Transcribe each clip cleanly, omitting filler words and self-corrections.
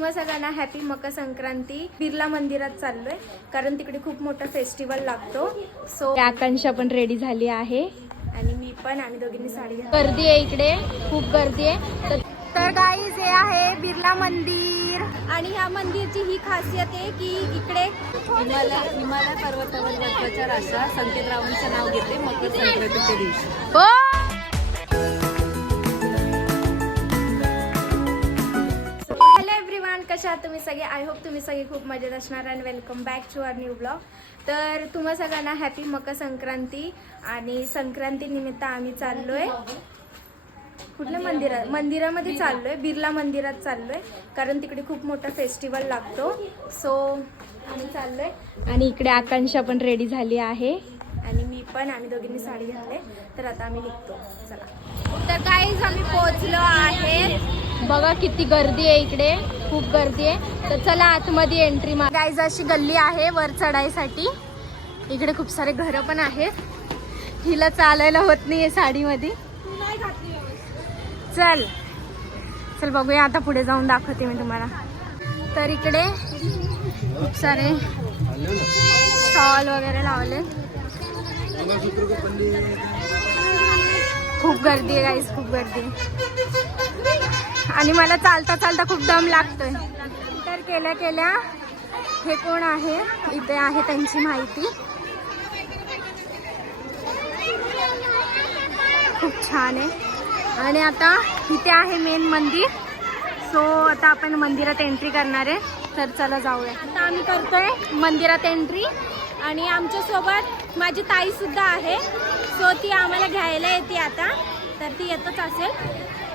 तुम्हा सगळ्यांना हॅपी मकर संक्रांती। बिर्ला मंदिरात चाललोय कारण तिकडे खूप मोठा फेस्टिवल लागतो। सो आकांक्षा पण रेडी झाली आहे आणि मी पण, आम्ही दोघींनी साडी घातली। गर्दी आहे इकडे, खूप गर्दी आहे। तर गाईज हे आहे बिर्ला मंदिर आणि ह्या मंदिरची ही खासियत आहे की इकडे हिमालय पर्वतावर बर्फाच्या राशा संकेतरावांचं नाव घेते मकर संक्रांतीच्या दिवशी। हॅलो एव्हरीवन, कशा आहात तुम्ही सगळे? आय होप तुम्ही सगळे खूप मजेत असणार and welcome back to our new blog. तर तुम्हा सगळ्यांना हॅपी मकर संक्रांती। आणि संक्रांती निमित्त आम्ही चाललोय कुठल्या मंदिरामध्ये चाललोय, बिर्ला मंदिरात चाललोय कारण तिकडे खूप मोठा फेस्टिवल लागतो। सो आम्ही चाललोय आणि इकडे आकांक्षा पण रेडी झाली आहे आणि मी पण, आम्ही दोघींनी साडी घातली। तर आता आम्ही निघतो, चला। तर गाईज आम्ही पोहोचलो आहे, बघा किती गर्दी आहे इकडे, खूप गर्दी आहे। तर चला आतमध्ये एंट्री मार। गाईज अशी गल्ली आहे वर चढायसाठी, इकडे खूप सारे घरं पण आहेत। हिला चालायला होत नाहीये साडीमध्ये, चल चल बघूया, आता पुढे जाऊन दाखवते मी तुम्हाला। तर इकडे खूप सारे स्टॉल वगैरे लावले, खूप गर्दी आहे गाईस, खूप गर्दी आणि मला चालता चालता खूप दम लागतोय। तर केल्या हे कोण आहे इथे आहे त्यांची माहिती, खूप छान आहे। आणि आता इथे आहे मेन मंदिर। सो आता आपण मंदिरात एंट्री करणार आहे, तर चला जाऊया। आता आम्ही करतोय मंदिरात एंट्री आणि आमच्या सोबत माझी ताई सुद्धा आहे। सो ती आम्हाला घ्यायला येते आता, तर ती येतच असेल।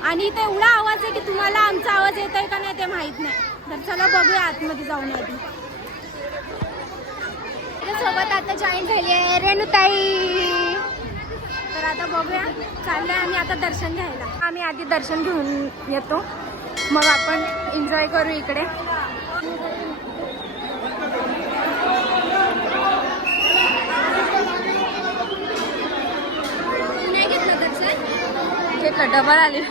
आणि इथे एवढा आवाज आहे की तुम्हाला आमचा आवाज येतोय का नाही ते माहित नाही। तर चला बघूया आतमध्ये जाऊन आधी। सोबत आता जॉईन झाली आहे रेणुताई। तर आता बघूया, चाललोय आम्ही आता दर्शन घ्यायला। आम्ही आधी दर्शन घेऊन येतो, मग आपण एन्जॉय करू इकडे। नाही घेतलं दर्शन, घेतलं डबल आले।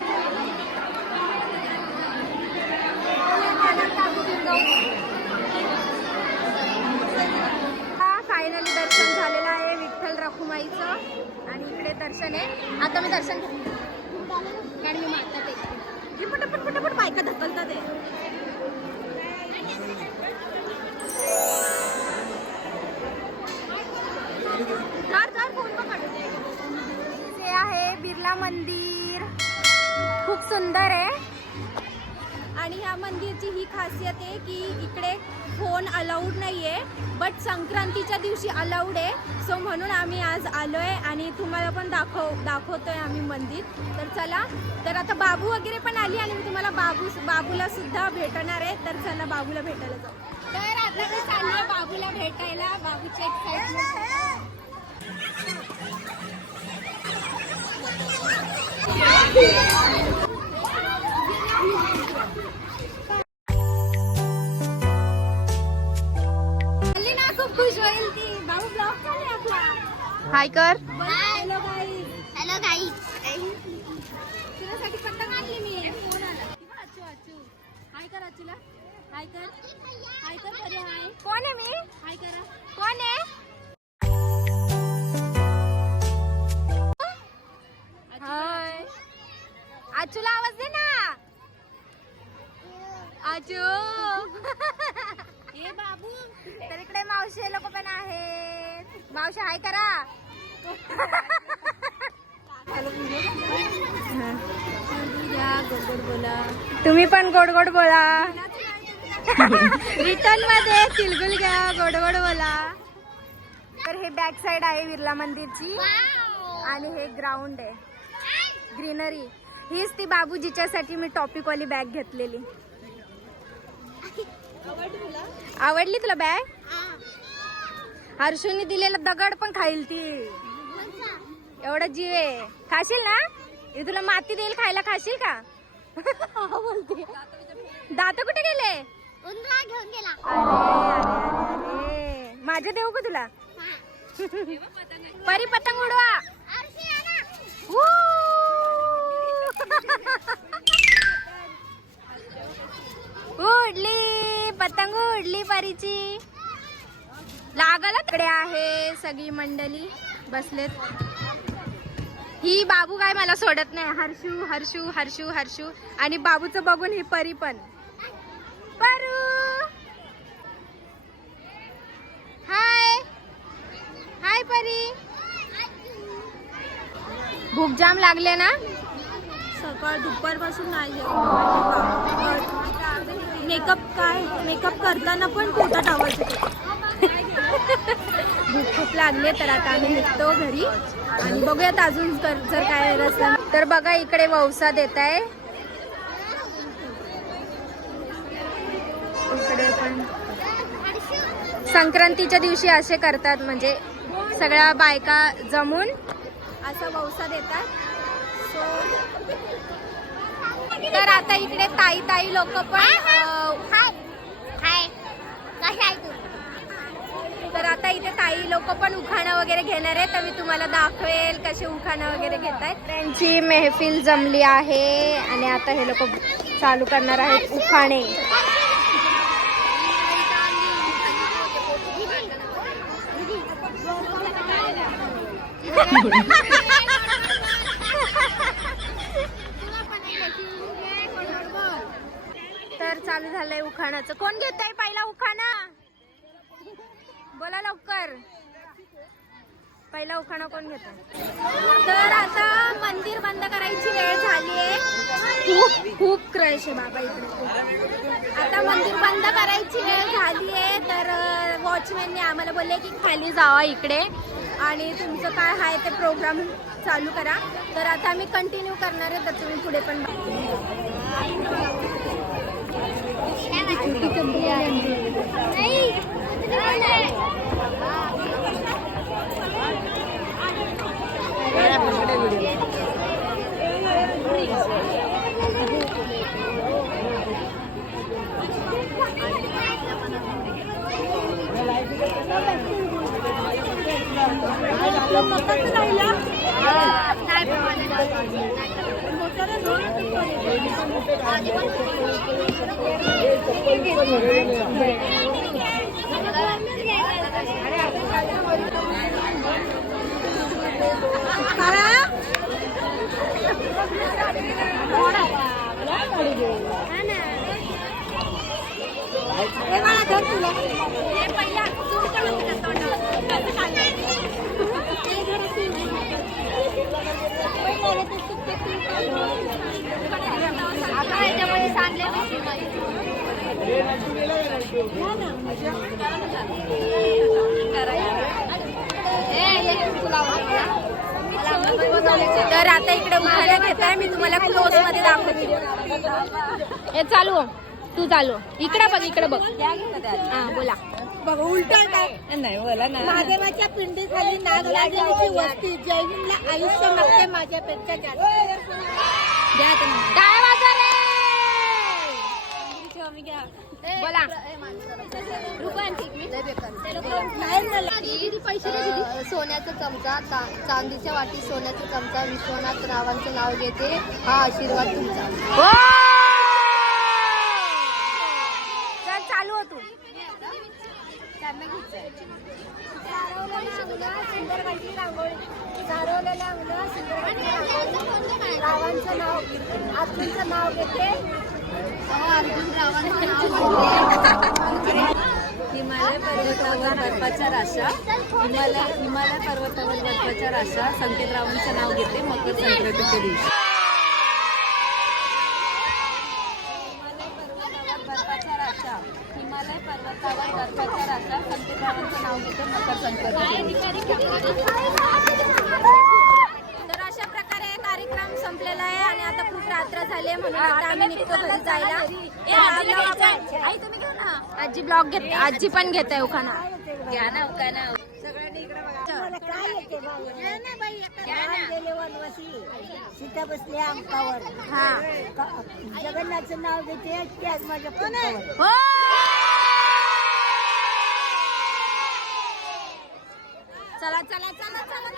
फायनली दर्शन झालेलं आहे विठ्ठल रखुमाईचं आणि इकडे दर्शन आहे। आता मी दर्शन कारण मी मागतात आहे, पटापट बायका ढकलतात आहे। हे आहे बिर्ला मंदिर, खूप सुंदर आहे। आणि ह्या मंदिरची ही खासियत आहे की इकडे फोन अलाउड नाहीये, बट संक्रांतीच्या दिवशी अलाउड आहे। सो म्हणून आम्ही आज आलोय आणि तुम्हाला पण दाखवतोय आम्ही मंदिर। तर चला, तर आता बाबू वगैरे पण आली आणि मी तुम्हाला बाबूला सुद्धा भेटणार आहे। तर चला बाबूला भेटायला जाऊ। तर आता मी चाललोय बाबूला भेटायला, बाबूच्या एक्साइटमेंट। खुश होईल ती, बाबू ब्लॉग चालू आहे आपला। हाय कर, हॅलो गाईज, हॅलो गाईज। तुझ्यासाठी पतंग आणली मी, फोन आला। अच्चू हाय कर, अच्चूला हाय कर, हाय कर बरे। हाय, कोण आहे मी? हाय करा, कोण आहे? हाय अच्चूला आवाज दे ना, अच्चू। हे बाबू, तर इकडे मावशी लोक पण आहेत। मावशी हाय करा। गोड बोला, तुम्ही पण गोड गोड बोला। रिटर्न मध्ये तिलगुल घ्या, गोड गोड बोला। तर हे बॅक साइड आहे बिर्ला मंदिरची आणि हे ग्राउंड आहे, ग्रीनरी। हीच ती बाबू जिच्यासाठी मी टॉपिक वाली बॅग घेतलेली। आवडली तुला बॅग? हर्षूने दिलेला दगड पण खाईल ती, एवढा जीव आहे। खाशील ना? हे तुला माती देईल खायला, खाशील का? बोलते दात कुठे गेले? घेऊन गेला। अरे माझे देऊ का तुला? परी पतंग उडवा। उडली पतंग उडली परीची. लागला तिकडे आहे सगळी मंडळी बसलेत. ही बाबू काय मला सोडत नाही. हर्षू हर्षू हर्षू हर्षू आणि बाबूचं बघून ही परी पण. परू हाय हाय परी. भूक जाम लागले ना. सकाळ दुपारपासून नाही मेकअप करताना पण पोटात आवाज येतो. भूक खूप लागले तर आता आम्ही निघतो घरी आणि बघूयात अजून जर काय रस्ता. तर बघा इकडे वौसा देत आहे. इकडे पण संक्रांतीच्या दिवशी असे करतात म्हणजे सगळ्या बायका जमून असं वौसा देतात. तर आता इकडे ताई ताई लोक पण तर आता इथे ताई लोक पण उखाणा वगैरे घेणार आहे. तर मी तुम्हाला दाखवेल कसे उखाणा वगैरे घेत आहेत. त्यांची मेहफिल जमली आहे आणि आता हे लोक चालू करणार आहेत उखाणे. तर चालू झालंय उखाणाचं. कोण घेत आहे पहिला उखाणा? बोला लवकर. पहिला उखाणा कोण घेत आहे? तर आता मंदिर बंद करायची वेळ झाली आहे. खूप खूप क्रश आहे बाबा इकडे. आता मंदिर बंद करायची वेळ झाली आहे. तर वॉचमॅनने आम्हाला बोलले की खाली जावा इकडे आणि तुमचं काय आहे ते प्रोग्राम चालू करा. तर आता आम्ही कंटिन्यू करणार आहे. तर तुम्ही पुढे पण तर आता इकडे उखाणा घेत आहे. मी तुम्हाला क्लोज मध्ये दाखवते. हे चालू तू चालू. इकडे बघ इकडे बघ. हा बोला. बघ उलटा नाही बोला ना. महादेवाच्या पिंडीखाली नागराजाची वस्ती. जैनला आयुष्य मागते माझ्यापेक्षा जास्त. काय वाजा रे. बोला. सोन्याचा चमचा चांदीच्या वाटी सोन्याचा चमचा विश्वनाथ रावांचं नाव घेते हा आशीर्वाद तुमचा. हो चल चालू हो तू. रावांचं नाव अर्जुनचं नाव घेते. अर्जुन रावांचं नाव हिमालय पर्वतावर बर्फाच्या राशा हिमालय पर्वतावर बर्फाच्या राशा संकेतरावांचं नाव घेते मकर संक्रांतीच्या दिवशी. हिमालय पर्वतावर बर्फाच्या राशा संकेतरावांचं नाव घेते मकर संक्रांतीच्या दिवशी. तर अशा प्रकारे कार्यक्रम संपलेला आहे आणि आता खूप रात्र झाली आहे म्हणून आता आम्ही निघतो घरी जायला. आई तुम्ही घ्या ना. आजी ब्लॉग घेते. आजी पण घेत आहे उखाणा. घ्या ना उखाणा. सीता बसली अंकावर. हा जगन्नाथचं नाव घेते त्याच माझ्या पोटावर. हो चला चला चला चला.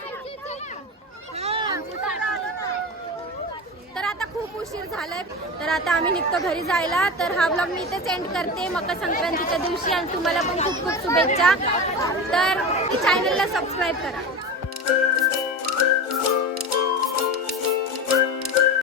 तर आता खूप उशीर झालाय, तर आता आम्ही निघतो घरी जायला. तर हा ब्लॉग मी इथेच एंड करते मकर संक्रांतीच्या दिवशी, आणि तुम्हाला पण खूप खूप शुभेच्छा. तर चॅनलला सबस्क्राईब करा.